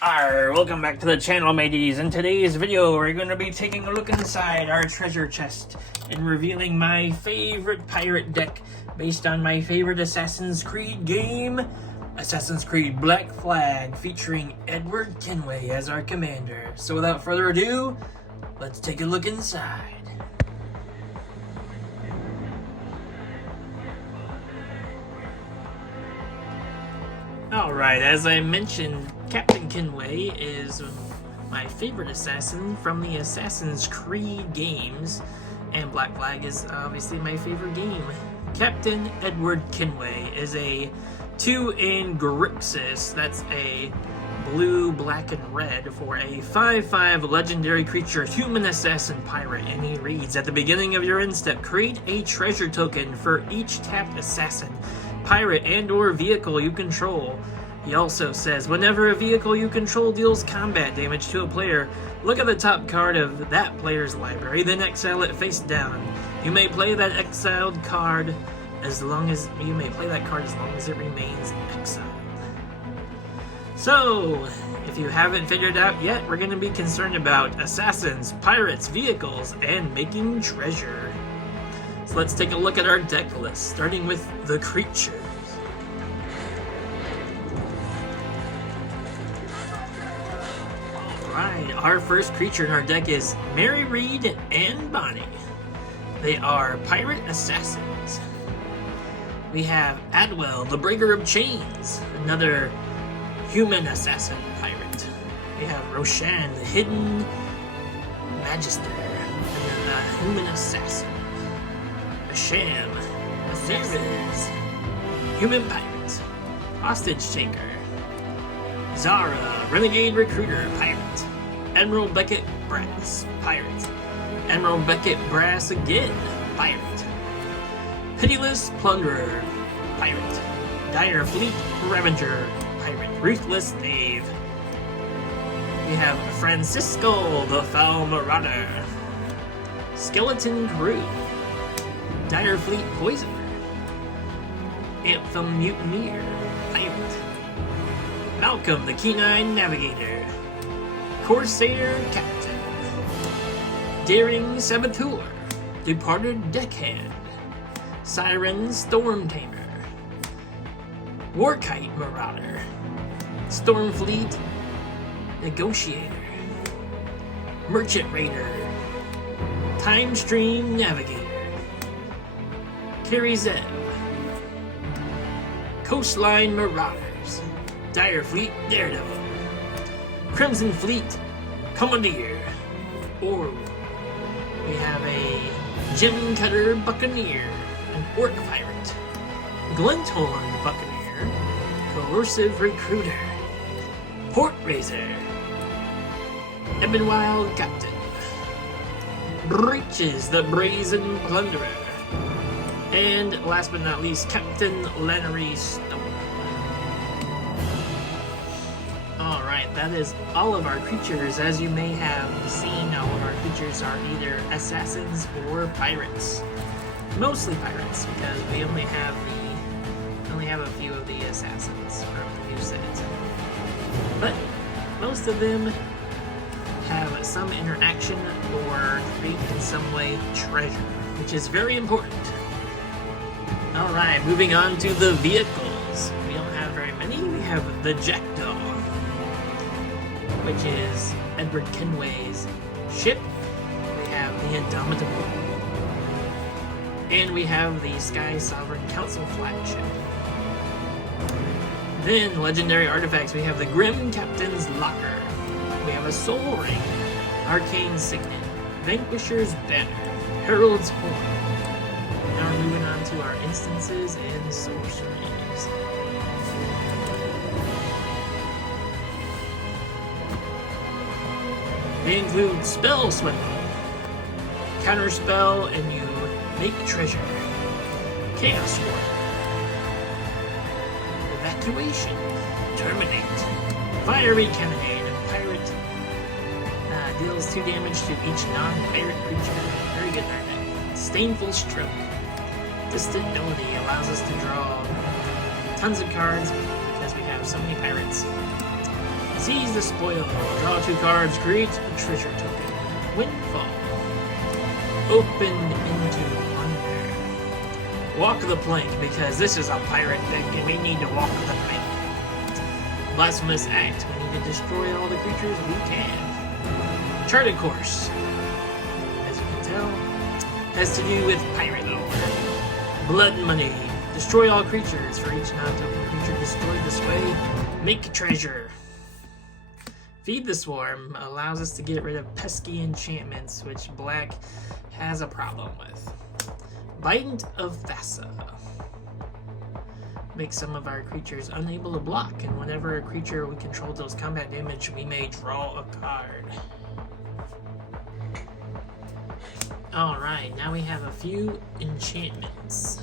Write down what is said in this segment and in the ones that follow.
Welcome back to the channel, mateys. In today's video, we're going to be taking a look inside our treasure chest and revealing my favorite pirate deck based on my favorite Assassin's Creed game, Assassin's Creed Black Flag, featuring Edward Kenway as our commander. So without further ado, let's take a look inside. Alright, as I mentioned, Captain Kenway is my favorite assassin from the Assassin's Creed games, and Black Flag is obviously my favorite game. Captain Edward Kenway is a 2-in Grixis, that's a blue, black, and red, for a 5/5 legendary creature human assassin pirate, and he reads, at the beginning of your end step, create a treasure token for each tapped assassin, pirate, and or vehicle you control. He also says, whenever a vehicle you control deals combat damage to a player, look at the top card of that player's library, then exile it face down. You may play that exiled card as long as it remains exiled. So, if you haven't figured out yet, we're going to be concerned about assassins, pirates, vehicles, and making treasure. So let's take a look at our deck list, starting with the creatures. Alright, our first creature in our deck is Mary Reed and Bonnie. They are pirate assassins. We have Adwell, the Breaker of Chains, another human assassin pirate. We have Roshan, the Hidden Magister, a human assassin. Asham, Azariz, human pirate. Hostage Taker. Zara, Renegade Recruiter, pirate. Admiral Beckett Brass, pirate. Admiral Beckett Brass again, pirate. Pitiless Plunderer, pirate. Dire Fleet Ravager, pirate. Ruthless Knave. We have Francisco, the Foul Marauder. Skeleton Crew. Dire Fleet Poisoner. Anthem Mutineer, pirate. Malcolm, the Keen-Eyed Navigator. Corsair Captain. Daring Saboteur. Departed Deckhand. Siren Storm Tamer. Warkite Marauder. Stormfleet Negotiator. Merchant Raider. Time Stream Navigator. Carrie Zeb. Coastline Marauders. Dire Fleet Daredevil. Crimson Fleet Commandeer. Or we have a Gem Cutter Buccaneer, an Orc Pirate. Glinthorn Buccaneer. Coercive Recruiter. Port Raiser. Ebonwild Captain. Breaches, the Brazen Plunderer. And last but not least, Captain Lannery Stone. Alright, that is all of our creatures. As you may have seen, all of our creatures are either assassins or pirates. Mostly pirates, because we only have a few of the assassins from the new set. But most of them have some interaction or create in some way treasure, which is very important. Alright, moving on to the vehicles. We don't have very many. We have the Jackdaw, which is Edward Kenway's ship. We have the Indomitable. And we have the Sky Sovereign Council flagship. Then, legendary artifacts, we have the Grim Captain's Locker. We have a Soul Ring, Arcane Signet, Vanquisher's Banner, Herald's Horn. Now we're moving on to our instances and sorceries. They include Spell Swindle, Counterspell, and you make treasure. Chaos Squad. Evacuation. Terminate. Fiery Cannonade. A pirate deals 2 damage to each non-pirate creature. Very good in our deck. Stainful Stroke. Distant Ability allows us to draw tons of cards because we have so many pirates. Seize the spoil. Draw 2 cards. Create a treasure token. Windfall. Open into Wonder. Walk the plank, because this is a pirate deck and we need to walk the plank. Blasphemous Act. We need to destroy all the creatures we can. Charted Course. As you can tell, has to do with pirate lore. Blood Money. Destroy all creatures. For each non-token creature destroyed this way, make treasure. Feed the Swarm allows us to get rid of pesky enchantments, which black has a problem with. Bite of Thassa. Make some of our creatures unable to block, and whenever a creature we control deals combat damage, we may draw a card. Alright, now we have a few enchantments.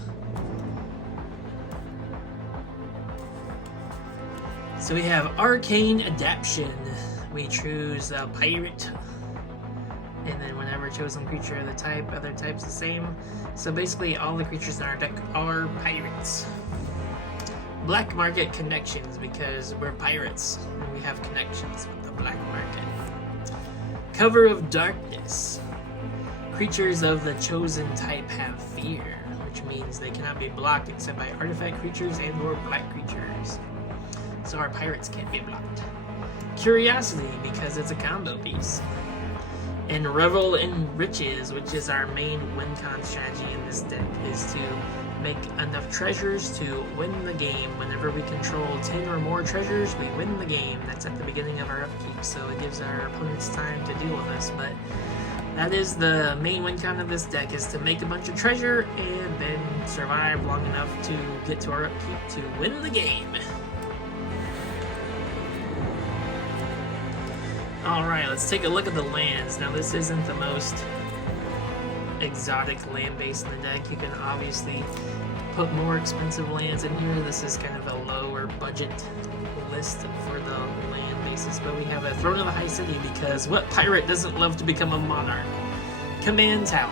So we have Arcane Adaption. We choose a pirate, and then whenever chosen creature of the type, other types the same. So basically all the creatures in our deck are pirates. Black Market Connections, because we're pirates and we have connections with the black market. Cover of Darkness. Creatures of the chosen type have fear, which means they cannot be blocked except by artifact creatures and or black creatures. So our pirates can't be blocked. Curiosity, because it's a combo piece. And Revel in Riches, which is our main win-con strategy in this deck, is to make enough treasures to win the game. Whenever we control 10 or more treasures, we win the game. That's at the beginning of our upkeep, so it gives our opponents time to deal with us. But that is the main win-con of this deck, is to make a bunch of treasure and then survive long enough to get to our upkeep to win the game. Alright, let's take a look at the lands. Now this isn't the most exotic land base in the deck. You can obviously put more expensive lands in here. This is kind of a lower budget list for the land bases, but we have a Throne of the High City, because what pirate doesn't love to become a monarch? Command Tower.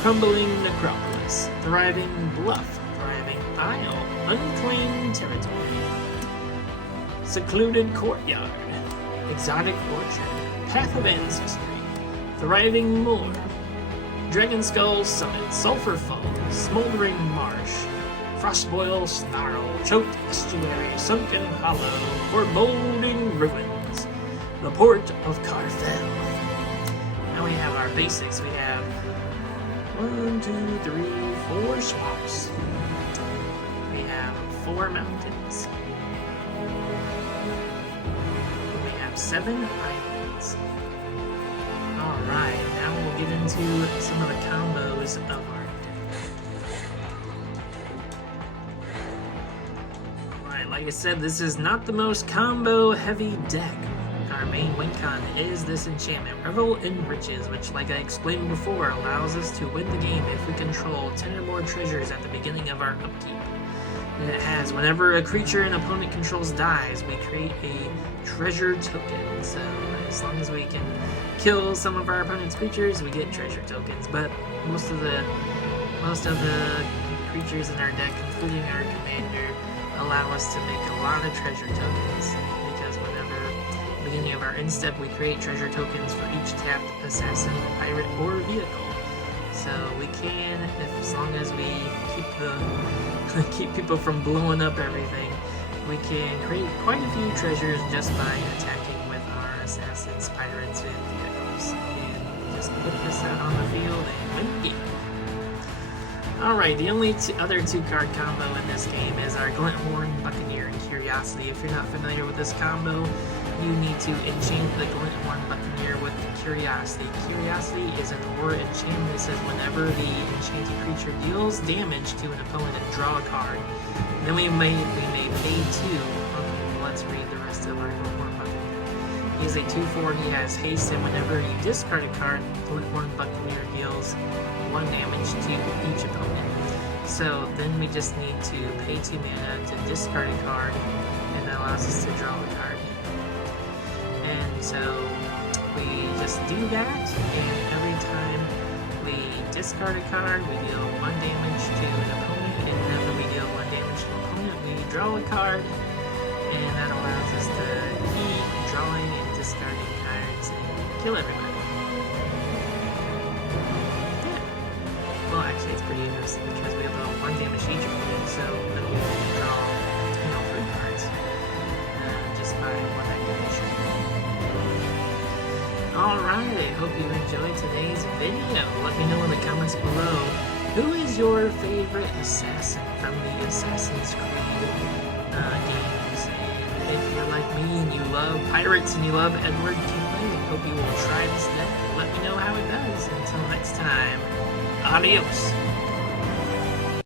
Crumbling Necropolis. Thriving Bluff. Thriving Isle. Unclaimed Territory. Secluded Courtyard. Exotic Orchard, Path of Ancestry, Thriving Moor, Dragon Skull Summit, Sulphur Falls, Smoldering Marsh, Frostboil Snarl, Choked Estuary, Sunken Hollow, Foreboding Ruins, the Port of Carfell. Now we have our basics. We have 1, 2, 3, 4 swamps. We have 4 mountains. 7 islands. Alright, now we'll get into some of the combos of our deck. Alright, like I said, this is not the most combo heavy deck. Our main win con is this enchantment, Revel in Riches, which, like I explained before, allows us to win the game if we control 10 or more treasures at the beginning of our upkeep. And it has, whenever a creature an opponent controls dies, we create a treasure token. So as long as we can kill some of our opponent's creatures, we get treasure tokens. But most of the creatures in our deck, including our commander, allow us to make a lot of treasure tokens, because whenever at the beginning of our end step, we create treasure tokens for each tapped assassin, pirate, or vehicle. So we can, as long as we keep people from blowing up everything, we can create quite a few treasures just by attacking with our assassins, pirates, and vehicles. And just put this out on the field and win the game. Alright, the only other 2-card combo in this game is our Glinthorn, Buccaneer, and Curiosity. If you're not familiar with this combo, you need to enchant the Glinthorn Buccaneer with Curiosity. Curiosity is an aura enchantment that says whenever the enchanted creature deals damage to an opponent, draw a card. Then we may pay 2. Okay, let's read the rest of our Glinthorn Buccaneer. He is a 2/4, he has haste, and whenever you discard a card, Glinthorn Buccaneer deals 1 damage to each opponent. So then we just need to pay 2 mana to discard a card, and that allows us to draw a card. And so we just do that, and every time we discard a card, we deal 1 damage to an opponent, and whenever we deal 1 damage to an opponent, we draw a card, and that allows us to keep drawing and discarding cards and kill everybody. Yeah. Well, actually, it's pretty interesting because we have 1 damage each of them, so then we can draw, 3 cards just by 1 activation. Alright, I hope you enjoyed today's video. Let me know in the comments below, who is your favorite assassin from the Assassin's Creed games? And if you're like me and you love pirates and you love Edward Kenway, I hope you will try this deck and let me know how it does. Until next time, adios!